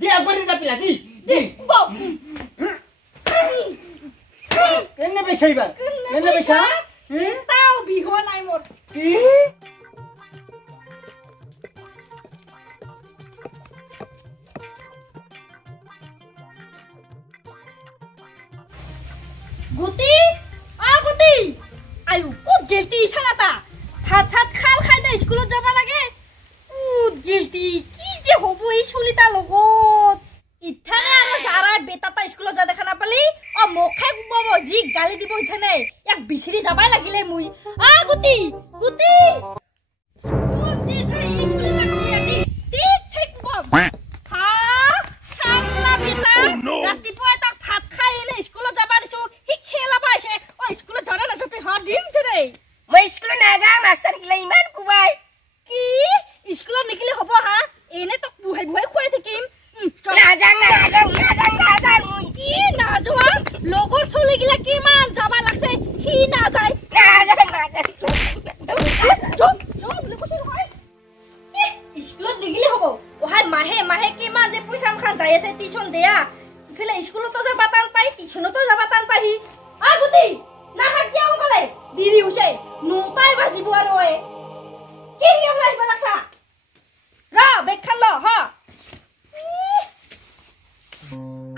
দি একবারে কাপিলা দি দি কেনে বেশাইবার কেনে বেশা তাও বিহো নাই মোর কি গুটি গুটি আয়ু কত গেলতি ছানাটা ভাত ছাত খাই দে স্কুলত যাব লাগে গেলতি কি যে হব এই চলিতা লগত ইথানে আৰু যাৰাই বেটাটা স্কুলত যা দেখা নাপালি মুখে কুবাব যি গালি দিব ইথানে এক বিচিৰি যাবাই লাগিলে মুই গুটি গুটি তোক যে তাই স্কুলত কই আজি ঠিক ঠিক কুবাব হা শালা বেটা ৰাতিপুৱা তাক ভাত খাই এনে স্কুলত যাবা দিছো হি খেলা পাইছে স্কুলত যানা না তুই হা দিম তোৰে মই স্কুলত না যা মাস্টাৰ গিলা ইমান কুবাই কি স্কুলত নিকিলে হ'ব হা এনে তো বুহাই বুহাই খুৱাই থাকিম না যাং কি না যোৱা লগৰ চলি গিলা কিমান যাবা লাগছে হি না যায় স্কুলত নিগিলে হ'ব ওহাই মাহে মাহে কিমান যে পইচা খান যাই আছে টিউচন দিয়া ইফালে স্কুলতো যাবা টান পাই টিউচনতো যাবা টান পাহি গুটি না কিয় কলে দেৰি হৈছে 9টাই বাজিব আৰু কি কিয় আহিব লাগছা ৰা বেগ খান ল হ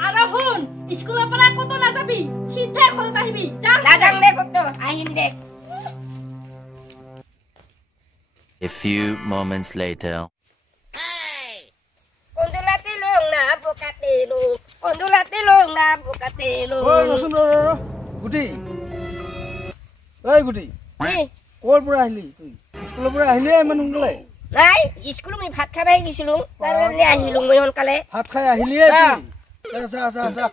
আৰু শুন স্কুলৰ পৰা কত না যাবি সিধা ঘৰত আহিবি যা না যাং দে কত আহিম দে A few moments later. Kondulati long na bukatelo. Kondulati long na bukatelo. ঐ ৰচোন গুটি ঐ গুটি ক'ৰ পৰা আহিলি তুই স্কুলৰ পৰা আহিলি ইমান সোনকালে নাই স্কুল মই ভাত খাব আহিছিলো তাৰ কাৰণে আহিলো মই সোনকালে ভাত খাই আহিলি তুই যা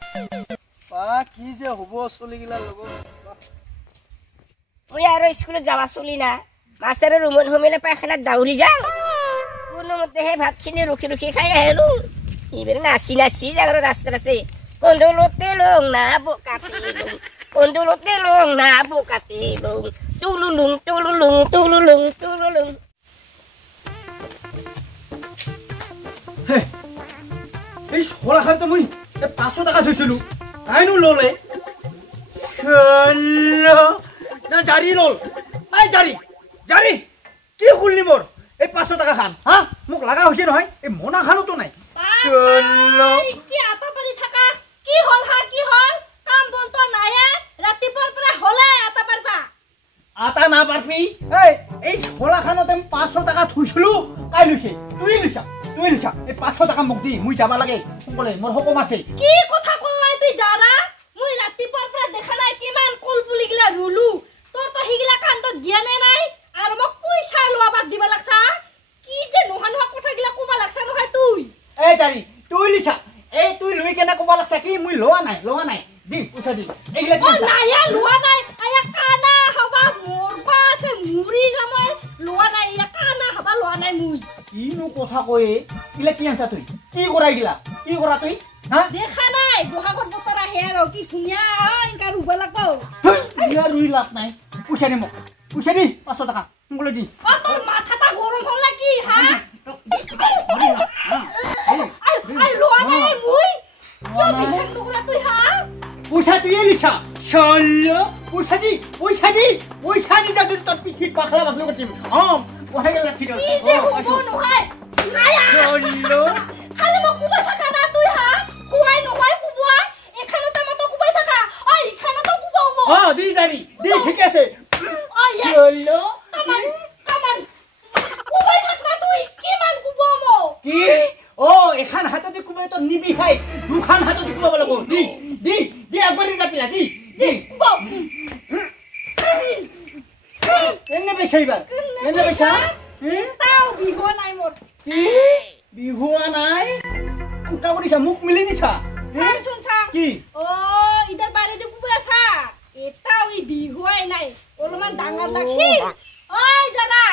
কি যে হ'ব চলি গিলা লগত মই আৰু স্কুলত যাবা চলি না মাষ্টাৰৰ ৰুমত হোমেলে পায়খানাত দাউৰি যাওঁ কোনোমতে সেই ভাতখিনি ৰখি ৰখি খাই আহিলো ইবেৰ নাচি যাওঁ ৰাস্তাত আছে কন্দুলতে লং না বকাতেলো কন্দুলতে লং না বকাতেলো তুলুলুং তুলুলুং তুলুলুং তুলুলুং এই সৰাখানটো মই 500 টাকা থৈছিলো তাইনো ললে না জাৰি লল জাৰি কি খুললি মোৰ এই 500 টাকা খান হা মোক লাগা হৈছে নহয় এই মনা খানতো নাই কি আটা পাৰি থাকা কি হল হা কি হল কাম বন্ত নাই ৰাতিপুৱাৰ পৰা হলে আটা পাৰবা আটা না পাৰবি এই সৰাখানতে 500 টাকা থৈছিলো কাই লৈছে তুই লৈছা এই 500 টাকা মোক দি মই যাব লাগে সোনকালে মোৰ হুকুম আছে কি কথা কয় তুই জানা মই ৰাতিপুৱাৰ পৰা দেখা নাই কিমান কলপুলি গিলা ৰুলু তোৰ তো হিগিলা কান্দত জ্ঞানে নাই আৰু মোক পইচা লোৱা বাদ দিবা লাগছা কি যে নোহানোৱা কথা গিলা কবা লাগছা নহয় তুই এই জাৰি তুই লিছা এই তুই লৈ কেনে কবা লাগছা কি মই লোৱা নাই দি পইচা দি এইগিলা কি নায়া লোৱা নাই আয়া কানা হবা মোৰবা আছে মুৰি জামাই লোৱা নাই ইয়া কানা হবা লোৱা নাই মুই কিনো কথা কয় ইলা কি আনছা তুই কি কৰা তুই হা দেখা নাই বহাগত বতৰ আহে আৰু কি ধুনীয়া ইনকা ৰুবা লাগব ইয়া ৰুই লাভ নাই পইচা দি মোক পইচা দি 500 টাকা সোনকালে দি তোৰ মাথাটা গৰম হ'ল কি হা আই লোৱা নাই মুই কিয় বিশ্বাস নকৰা তুই হা পইচা তুই লিছা চল পইচা দি যা তুই তোর পিঠি পাখলা করছিস ওহে গেল ঠিক আছে কি যে হব নহয় আয়া চল খালি মোক কুবাই থাকা না তুই হা কুবাই নহয় কুবাই এখানতে মতো কুবাই থাকা এখানতে কুবাও মো দি জানি দি ঠিক আছে চল কামান কুবাই থাকা তুই কিমান কুবাও মো কি এখান হাততে কুবাই তো নিবি খাই দুখান হাততে কুবাব লাগব দি একবারে কাপিলা দি কুবাও এনে বেশাইবার এনে বেশা তাও বিহো নাই মোর কি বিহুয়া নাই কুটা করিছা মুখ মিলি দিছা শুনছা কি ইদার বাইরে যে কুবা আছা এটা ওই বিহুয়াই নাই অলমান ডাঙর লাগছিল ওই জানা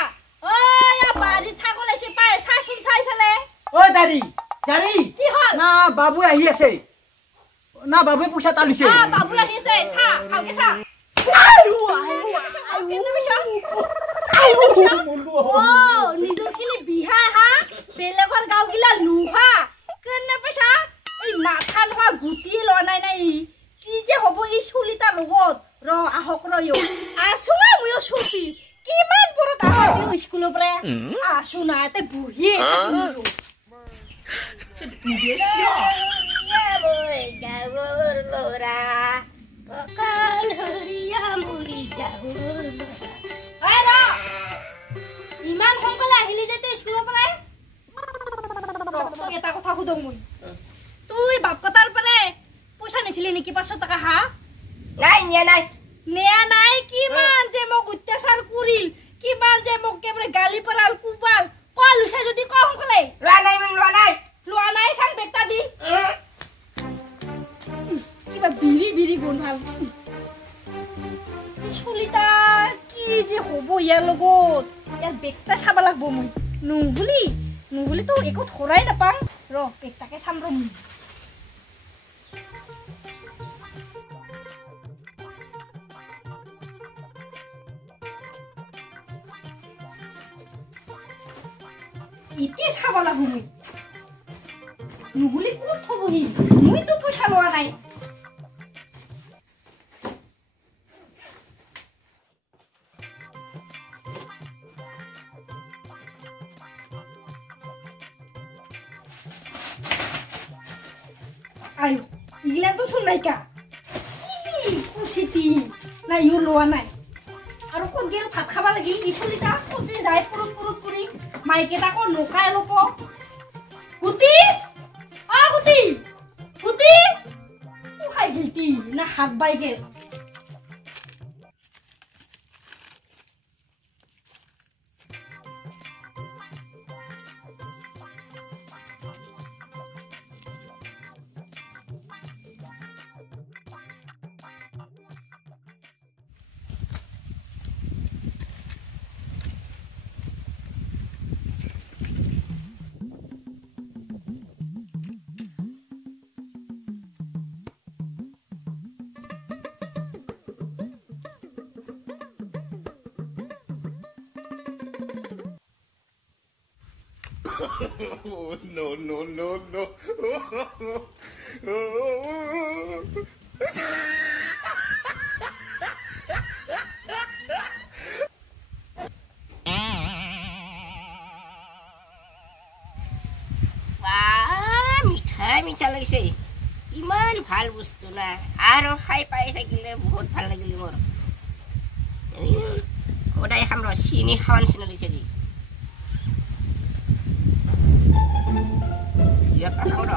বাড়ি ছাগল এসে পায় শাশুন চাই ফেলে দাদি জারি কি হল না বাবু আহি আছে না বাবু পয়সা তালিছে বাবু আহি আছে চা ভালকে চা নিজৰ খিনি বিহা হা বেলেগৰ গাঁও গিলা লুহা কেনে পইচা ই কি যে হব এই চুলিটা লগত ৰ আহক ৰয়ো আছো না ময়ো চুলি কিমান পৰত আহক স্কুলৰ পৰা আছো না তে বহিয়ে গাঁৱৰ ল'ৰা ককাল হৰিয়া মুৰি গাঁৱৰ ল'ৰা ইমান সোনকালে আহিলি যে তই স্কুলৰ পৰা তোক এটা কথা সুধো মই তুই বাপ কটাৰ পৰা পইচা নিছিলি নেকি 500 টকা হা নাই নিয়া নাই নেয়া নাই কিমান যে মোক অত্যাচাৰ কৰিল কিমান যে মোক কেবৰে গালি পৰাল কুবাল কল লৈছা যদি ক সোনকালে লোৱা নাই লোৱা নাই চাং বেটা দি কিবা বিৰি গুণ ভাল চুলিতা কি যে হব ইয়াৰ লগত ইয়াৰ বেগটা চাব লাগব মই নুগুলি তো একো ধৰাই নাপাম ৰ বেগটাকে চাম ৰ মই ইতি চাব লাগব মই নুগুলি ক'ত থবহি মইতো পইচা লোৱা নাই আই ইগলা তো শুন নাই কা কুচিতি না ইউ লোৱা নাই আৰু ক'ত গেল ভাত খাবা লাগি ইছুলিটা ক'ত যে যায় পুরুত কৰি মাইকেটা কো নকাই লোক গুটি গুটি ও খাই গিলতি না হাত বাই গেল Oh, no. মিঠা লাগিছে ইমান ভাল বস্তু না আৰু খাই পাই থাকিলে বহুত ভাল লাগিল মোৰ ওদাই খাম ৰ চিনি খাওয়ান চিনি লাগিছে দি ইয়া খাও ৰ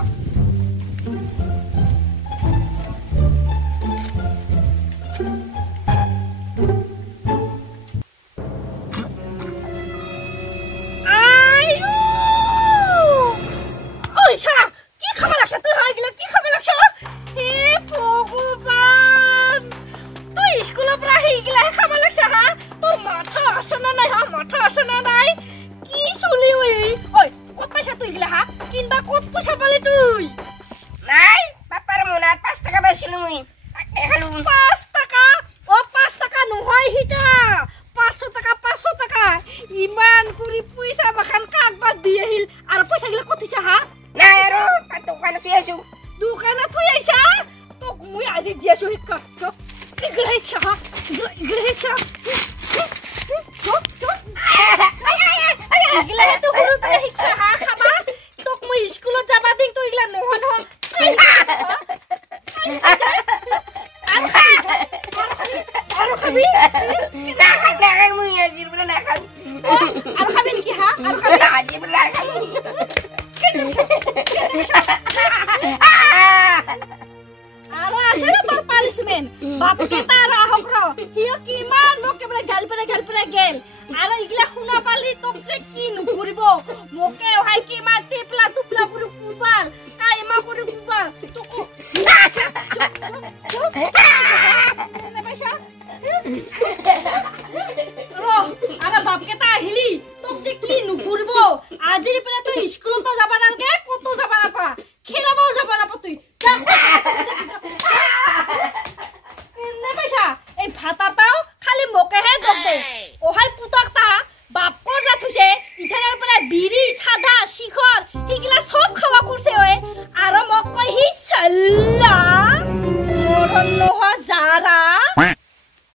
বিৰি সাদা শিখৰ হিগলা সব খাওয়া কৰছে অন্ন